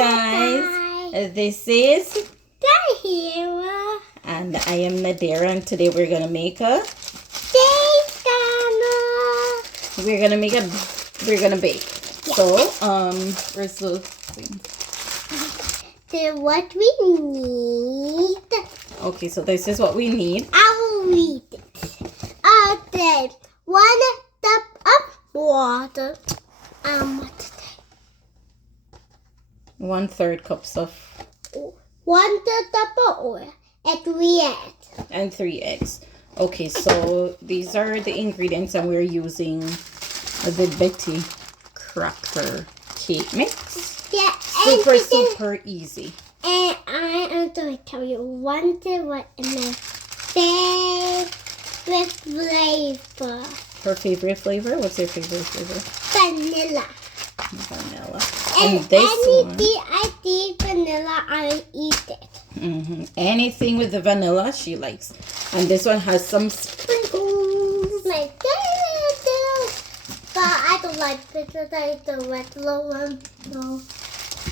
guys. This is Tahira and I am Nadira, and today we're gonna make a we're gonna bake. Yeah. So where's the thing? So what we need. Okay, so this is what we need. I will read it. Then 1 cup of water. What today? 1/3 cups of 1 cup of oil and 3 eggs. and 3 eggs. Okay, so these are the ingredients, and we're using the Betty Crocker cake mix. Yeah, Super easy. And I am going to tell you one thing what is my favorite flavor. Her favorite flavor? What's your favorite flavor? Vanilla. Vanilla. And this anything I see vanilla, I eat it. Anything with the vanilla, she likes. And this one has some sprinkles. My favorite too. But I don't like because I the regular one. No.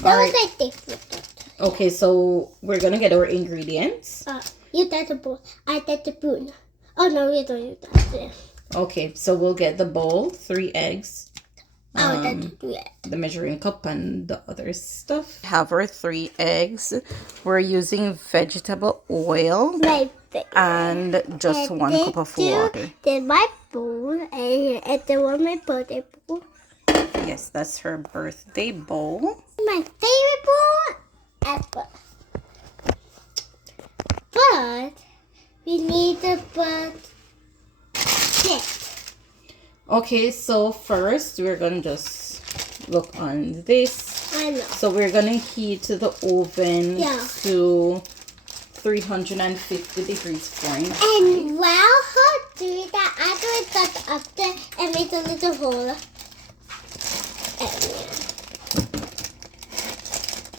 Alright. Those I think with it. Okay, so we're gonna get our ingredients. You take the bowl. I take the spoon. Oh no, you don't use that. Yeah. Okay, so we'll get the bowl, 3 eggs. I will take the The measuring cup and the other stuff. Have our 3 eggs. We're using vegetable oil my favorite. and just 1 cup of water. Then my bowl and the one my birthday bowl. Yes, that's her birthday bowl. My favorite bowl ever. But we need to put it. Okay, so first we're gonna just look on this. I know. So we're gonna heat the oven to 350 degrees Fahrenheit. And while her doing that, I'm going to cut up there and make a little hole.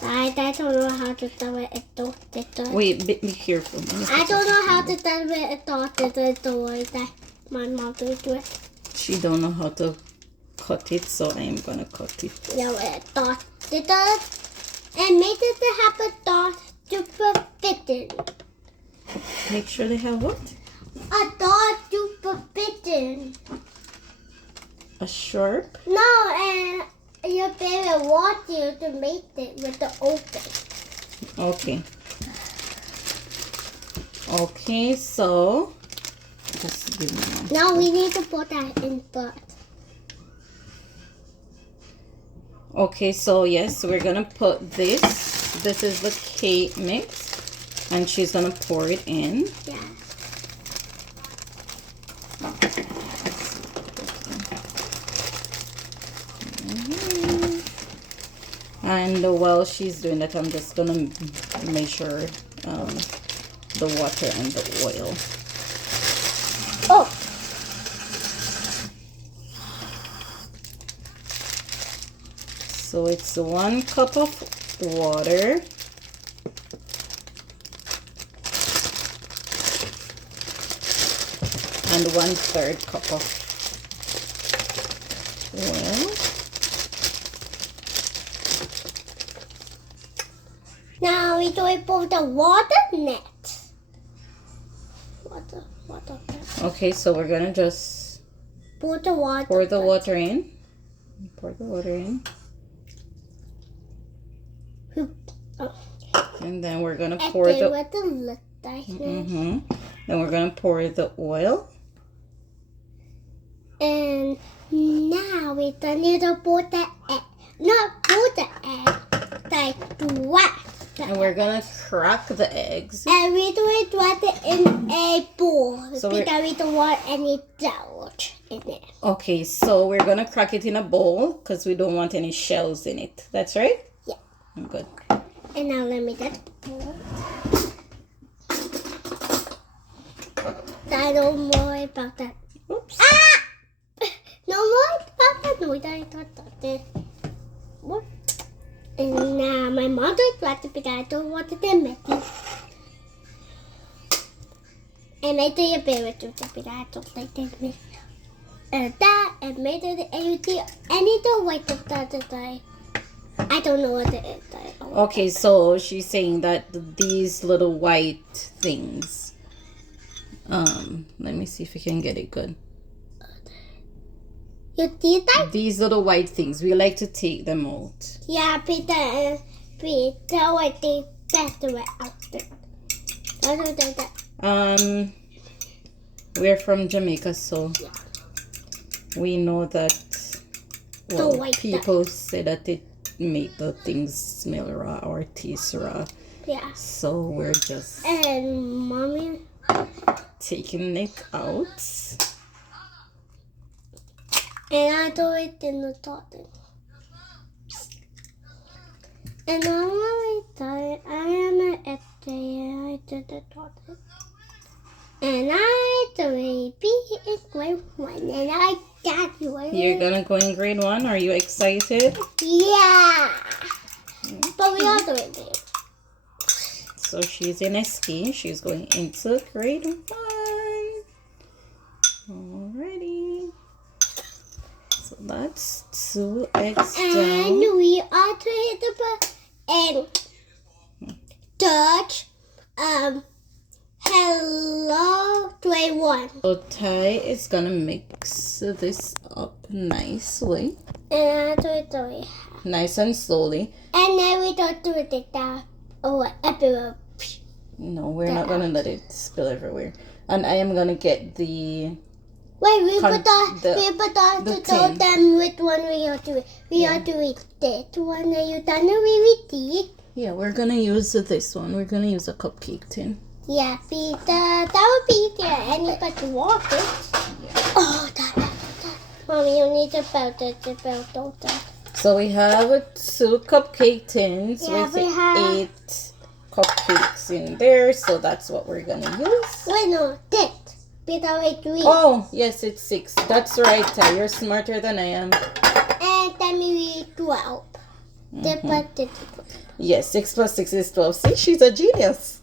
I don't know how to do it. Wait, be careful. I don't know how to do it. That my mom do it. She don't know how to cut it, so I am gonna cut it. No, dot it and make it to have a dot to fit in. Make sure they have what? A dot to fit in. A sharp? No, and your baby wants you to make it with the open. Okay. Okay, so just give me one. Now we need to put that in first. Okay, so yes, we're gonna put this. This is the cake mix, and she's gonna pour it in. Yeah. And while she's doing that, I'm just gonna measure the water and the oil. Oh. So it's 1 cup of water. And 1/3 cup of oil. Now we do it for the water net. Water net. Okay, so we're gonna just Pour the water. pour the water in. Pour the water in. Oh. And then we're gonna pour the then we're gonna pour the oil. And now we don't need to put the egg. Not put the egg. Like what? And we're gonna crack the eggs. And we do it in a bowl So because we don't want any doubt in it. Okay, so we're gonna crack it in a bowl because we don't want any shells in it. That's right? Yeah. Good. And now let me get bowl. I don't worry about that. Oops. Ah! No more about that. No, I thought that. What? And now my mom does want to be I don't want to be messy. And I do your favorite to be I don't like that messy. And that and made it anything the way to start the day. I don't know what it is. Okay, so she's saying that these little white things. Let me see if I can get it good. You see that? These little white things, we like to take them out. Yeah, Peter, I think that's the way out there. We're from Jamaica, so we know that, well, white people say that it make the things smell raw or taste raw. Yeah. So we're just And mommy. taking it out. And I do it in the toilet. And on my toilet, I am at the I did the toilet. And I the baby is grade 1 and I got you. You're gonna go in grade 1. Are you excited? Yeah. But we are doing it. So she's in SK. She's going into grade 1. Alrighty. So that's 2x And down. we are doing the and touch hello grade 1. So Ty is gonna mix this up nicely. And I do it the way. Nice and slowly. And then we don't do it like that. Oh, everywhere. No, we're not gonna let it spill everywhere. And I am gonna get the Wait, we Con- put on the- to the tell tin. them which one we are doing. We are doing this one. Are you done with it? yeah, we're gonna use this one. We're gonna use a cupcake tin. Yeah, Peter. That would be there. Anybody want it? Oh, that. Mommy, you need to belt it. The belt don't that. So we have 2 cupcake tins Yeah, with we have- 8 cupcakes in there. So that's what we're gonna use. Wait, no, this. Peter, wait, 3. Oh, yes, it's 6. That's right, Ty. You're smarter than I am. And then we 12. The Yes, 6 plus 6 is 12. See, she's a genius.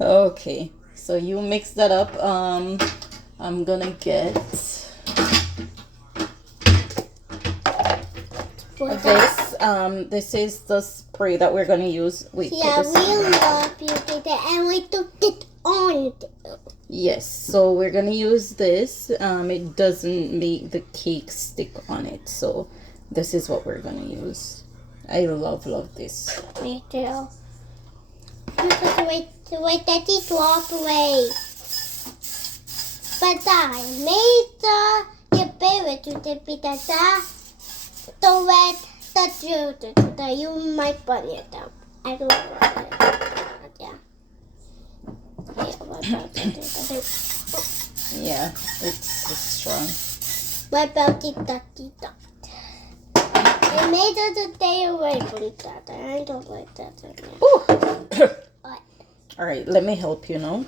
Okay, so you mix that up. I'm gonna get this. This is the spray that we're gonna use. Wait, put Yeah, this- we love you, Peter, and we took it on it. Yes, so we're gonna use this. It doesn't make the cake stick on it, so this is what we're gonna use. I love this. Me too. Wait, that is drop away. But I made the favorite to the pizza. The red, the you might burn it down. I don't know. Yeah. Yeah, it's strong. What about the dirty dot? I made it a day away from that. I don't like that anymore. Ooh. What? All right, let me help you now.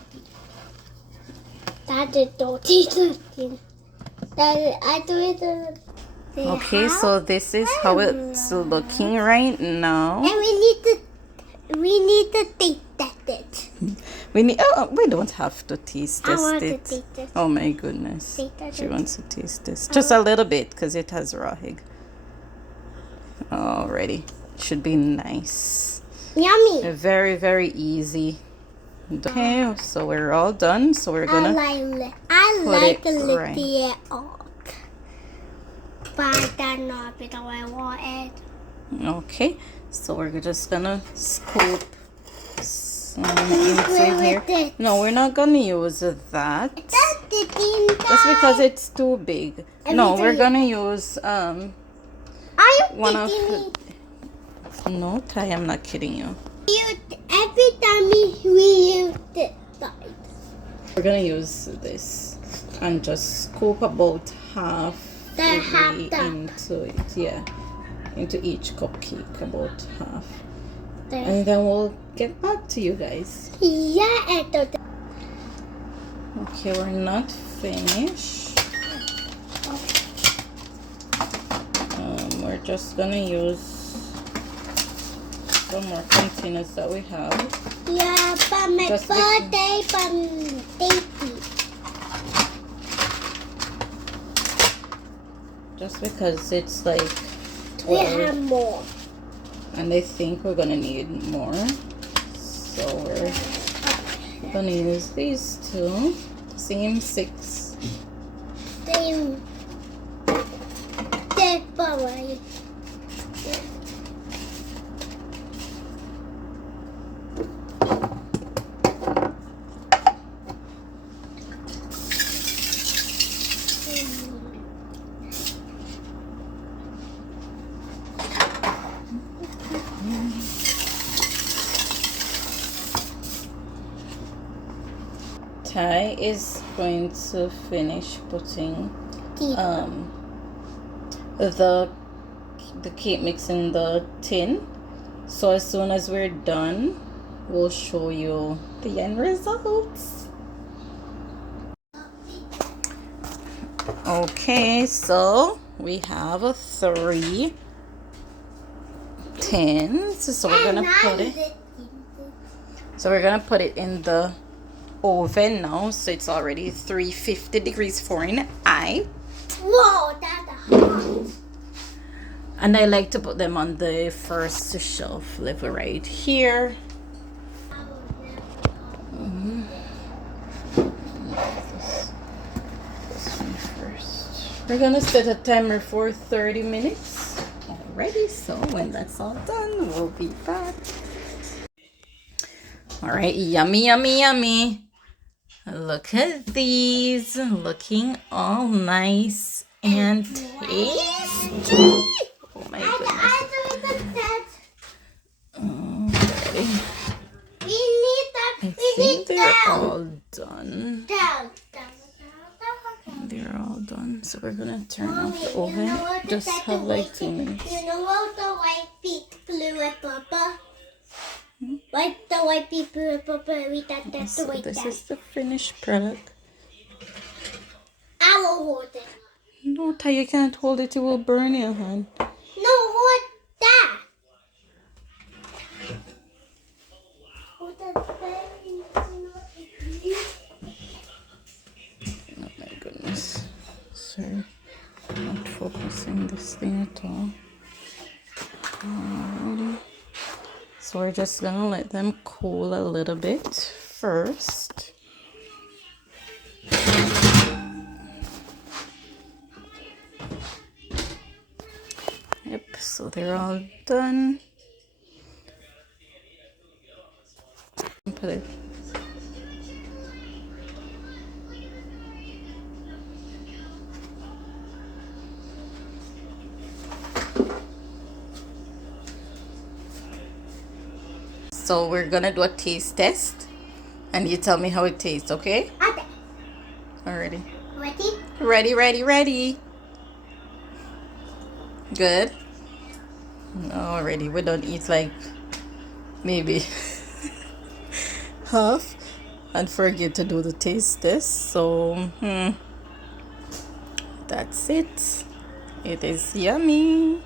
That is dirty looking. I do it. Okay, so this is how it's looking right now. And we need to taste it. We don't have to taste I want it. to taste it. Oh my goodness. Taste it. She wants to taste this. Just a little bit because it has raw egg. Alrighty. Should be nice. Yummy. Very, very easy. Okay, so we're all done. So we're I gonna like it a little right. bit of. But that's not because I want it. Okay, so we're just gonna scoop some into here. This. No, we're not gonna use that. That's the thing. Just because it's too big. No, we're Everything. gonna use Are you one of kidding me? no, Ty, I'm not kidding you. Every time we use this side. We're gonna use this and just scoop about half The the half way cup. into it. Yeah, into each cupcake, about half. There. And then we'll get back to you guys. Yeah, and the Okay, we're not finished. We're just gonna use some more containers that we have. yeah, but my Just birthday from Daisy. Just because it's like We 12. have more. And I think we're gonna need more. So we're gonna use these two. Same 6. Same. Take away. Ty is going to finish putting the cake mix in the tin. So as soon as we're done, we'll show you the end results. Okay, so we have 3 tins. So we're gonna put it. So we're gonna put it in the oven now. So it's already 350 degrees Fahrenheit. Whoa, that's hot. And I like to put them on the first shelf level right here. This one first. We're gonna set a timer for 30 minutes. Alrighty, so when that's all done, we'll be back. Alright, yummy, yummy, yummy. Look at these, looking all nice and tasty. Oh my goodness. Okay. I think they're all done. They're all done. So we're gonna turn off the oven. Just have like 2 minutes. You know what the white blue and purple? Like the white people and purple, we got that So the this is the finished product. I will hold it. No, Ty, you can't hold it. It will burn your hand. No, hold that. Hold that. Oh my goodness. Sorry. Not focusing this thing at all. Alrighty. So we're just gonna let them cool a little bit first. Yep, so they're all done. Put it. So we're gonna do a taste test, and you tell me how it tastes, okay? Okay. Alrighty. Ready? Ready, ready, ready. Good. Alrighty, we don't eat like maybe half and forget to do the taste test. So that's it. It is yummy.